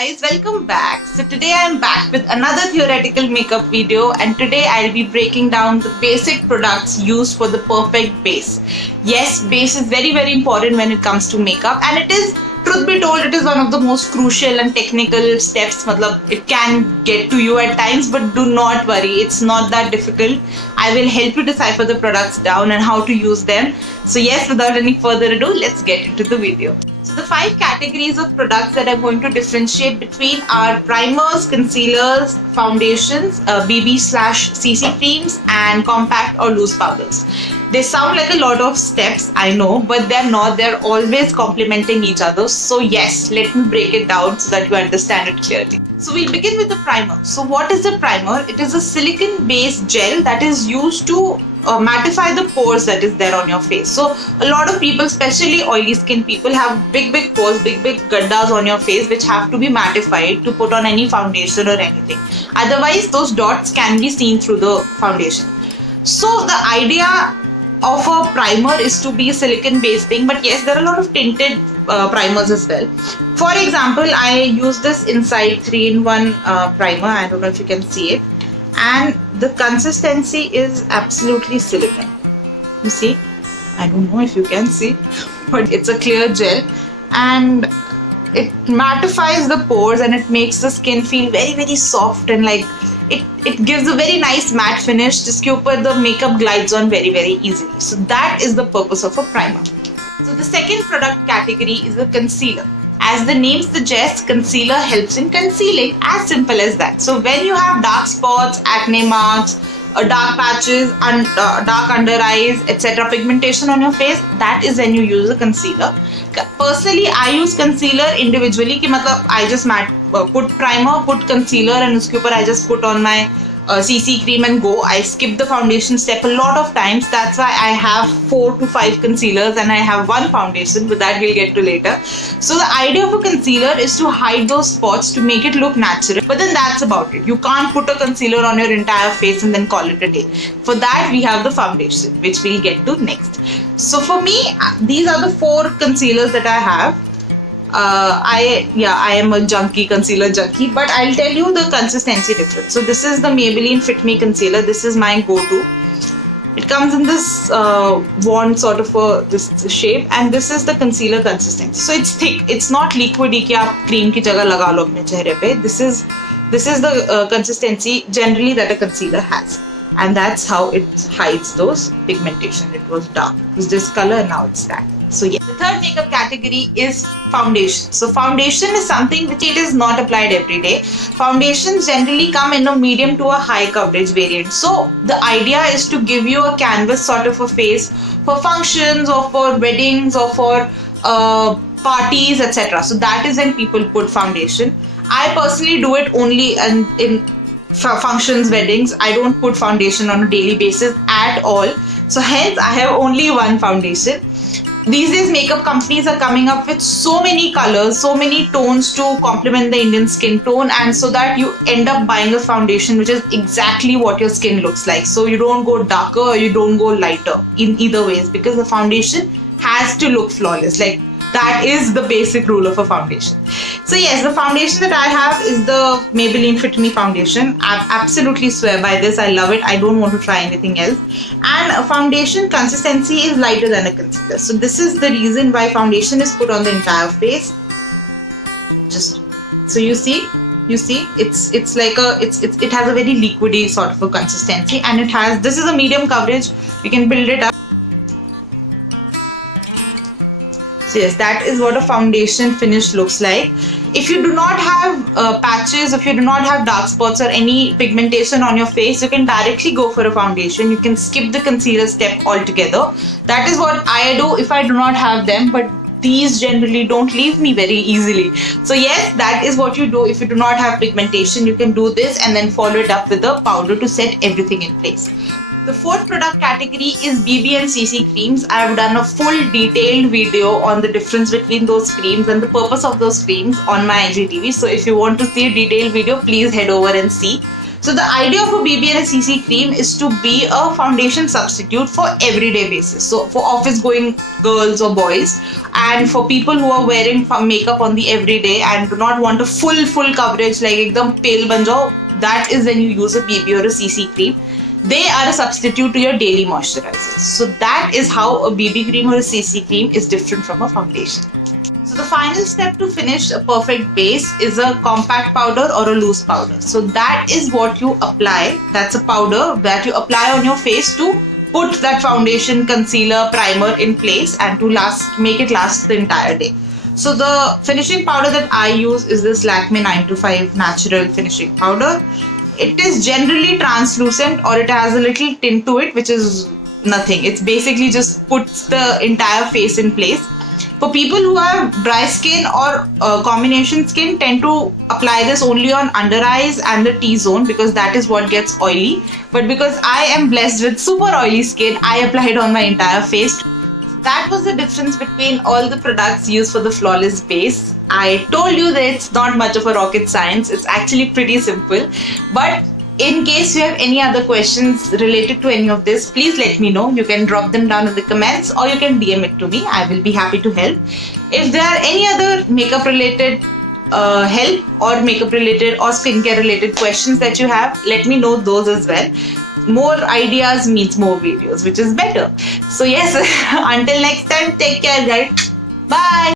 guys, welcome back. So today I am back with another theoretical makeup video, and today I'll be breaking down the basic products used for the perfect base. Yes, base is very important when it comes to makeup, and it is, truth be told, it is one of the most crucial and technical steps. Matlab, it can get to you at times, but do not worry, it's not that difficult. I will help you decipher the products down and how to use them. So yes, without any further ado, let's get into the video. So the 5 categories of products that I'm going to differentiate between are primers, concealers, foundations, BB/CC creams, and compact or loose powders. They sound like a lot of steps, I know, but they're not. They're always complementing each other. So yes, let me break it down so that you understand it clearly. So we'll begin with the primer. So what is the primer? It is a silicone-based gel that is used to mattify the pores that is there on your face. So a lot of people, especially oily skin people, have big pores, big gaddas on your face which have to be mattified to put on any foundation or anything. Otherwise those dots can be seen through the foundation. So the idea of a primer is to be a silicone based thing, but yes, there are a lot of tinted primers as well. For example, I use this Inside 3-in-1 primer. I don't know if you can see it, and the consistency is absolutely silicone. You see, I don't know if you can see, but it's a clear gel and it mattifies the pores and it makes the skin feel very soft, and like it gives a very nice matte finish. जिसके ऊपर the makeup glides on very easily. So that is the purpose of a primer. So the second product category is a concealer. As the name suggests, concealer helps in concealing, as simple as that. So when you have dark spots, acne marks, dark patches, and dark under eyes, etc., pigmentation on your face, that is when you use a concealer. Personally, I use concealer individually. कि मतलब I just put primer, put concealer, and उसके ऊपर I just put on my CC cream and go. I skip the foundation step a lot of times. That's why I have 4 to 5 concealers and I have 1 foundation, but that we'll get to later. So the idea of a concealer is to hide those spots, to make it look natural. But then that's about it. You can't put a concealer on your entire face and then call it a day. For that we have the foundation, which we'll get to next. So for me, these are the 4 concealers that I have. I am a concealer junkie, but I'll tell you the consistency difference. So this is the Maybelline Fit Me concealer. This is my go-to. It comes in this wand sort of this shape, and this is the concealer consistency. So it's thick. It's not liquidy कि आप cream की जगह लगा लो अपने चेहरे पे. This is the consistency generally that a concealer has, and that's how it hides those pigmentation. It was dark. It was this color, now it's that. So yeah, the third makeup category is foundation. So foundation is something which it is not applied every day. Foundations generally come in a medium to a high coverage variant. So the idea is to give you a canvas sort of a face for functions or for weddings or for parties, etc. So that is when people put foundation. I personally do it only in functions, weddings. I don't put foundation on a daily basis at all. So hence I have only 1 foundation. These days makeup companies are coming up with so many colors, so many tones to complement the Indian skin tone, and so that you end up buying a foundation which is exactly what your skin looks like. So you don't go darker or you don't go lighter in either ways, because the foundation has to look flawless. Like, that is the basic rule of a foundation. So yes, the foundation that I have is the Maybelline Fit Me foundation. I absolutely swear by this. I love it. I don't want to try anything else. And a foundation consistency is lighter than a concealer. So this is the reason why foundation is put on the entire face. Just so you see, it's like it has a very liquidy sort of a consistency, and it has, this is a medium coverage. You can build it up. So yes, that is what a foundation finish looks like. If you do not have patches, if you do not have dark spots or any pigmentation on your face, you can directly go for a foundation. You can skip the concealer step altogether. That is what I do if I do not have them, but these generally don't leave me very easily. So yes, that is what you do if you do not have pigmentation. You can do this and then follow it up with a powder to set everything in place. The 4th product category is BB and CC creams. I have done a full detailed video on the difference between those creams and the purpose of those creams on my IGTV. So if you want to see a detailed video, please head over and see. So the idea of a BB and a CC cream is to be a foundation substitute for everyday basis. So for office going girls or boys, and for people who are wearing makeup on the everyday and do not want a full coverage like ekdam pale ban jao, that is when you use a BB or a CC cream. They are a substitute to your daily moisturizers. So that is how a BB cream or a CC cream is different from a foundation. So the final step to finish a perfect base is a compact powder or a loose powder. So that is what you apply. That's a powder that you apply on your face to put that foundation, concealer, primer in place and to make it last the entire day. So the finishing powder that I use is this Lakme 925 Natural Finishing Powder. It is generally translucent or it has a little tint to it, which is nothing. It's basically just puts the entire face in place. For people who have dry skin or combination skin, tend to apply this only on under eyes and the T-zone because that is what gets oily. But because I am blessed with super oily skin, I apply it on my entire face. So that was the difference between all the products used for the flawless base. I told you that it's not much of a rocket science. It's actually pretty simple. But in case you have any other questions related to any of this, please let me know. You can drop them down in the comments or you can DM it to me. I will be happy to help. If there are any other makeup related help or makeup related or skincare related questions that you have, let me know those as well. More ideas means more videos, which is better. So yes, until next time, take care guys. Bye.